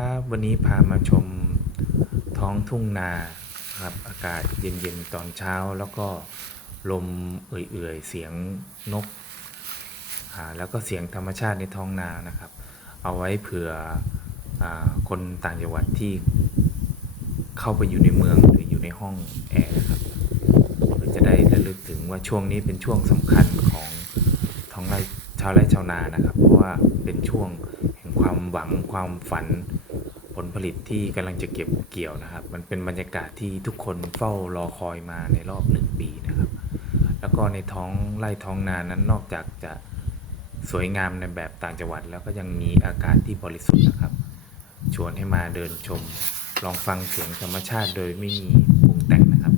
ครับ วันนี้พามาชมท้องทุ่งนาครับอากาศเย็นๆตอนเช้าแล้วก็ลมเอื่อยๆเสียงนกอ่าแล้วก็เสียงธรรมชาติในท้องนานะครับ เอาไว้เผื่ออคนต่างจังหวัดที่เข้าไปอยู่ในเมืองหรืออยู่ในห้องแอร์ครับเพื่อจะได้ระลึกถึงว่าช่วงนี้เป็นช่วงสำคัญของท้องไร่ชาวไร่ชาวนานะครับ เพราะว่าเป็นช่วงแห่งความหวังความฝัน ผลผลิตที่กำลังจะเก็บเกี่ยวนะครับ มันเป็นบรรยากาศที่ทุกคนเฝ้ารอคอยมาในรอบหนึ่งปีนะครับ แล้วก็ในท้องไร่ท้องนานั้นนอกจากจะสวยงามในแบบต่างจังหวัด แล้วก็ยังมีอากาศที่บริสุทธิ์นะครับ ชวนให้มาเดินชม ลองฟังเสียงธรรมชาติโดยไม่มีปรุงแต่งนะครับ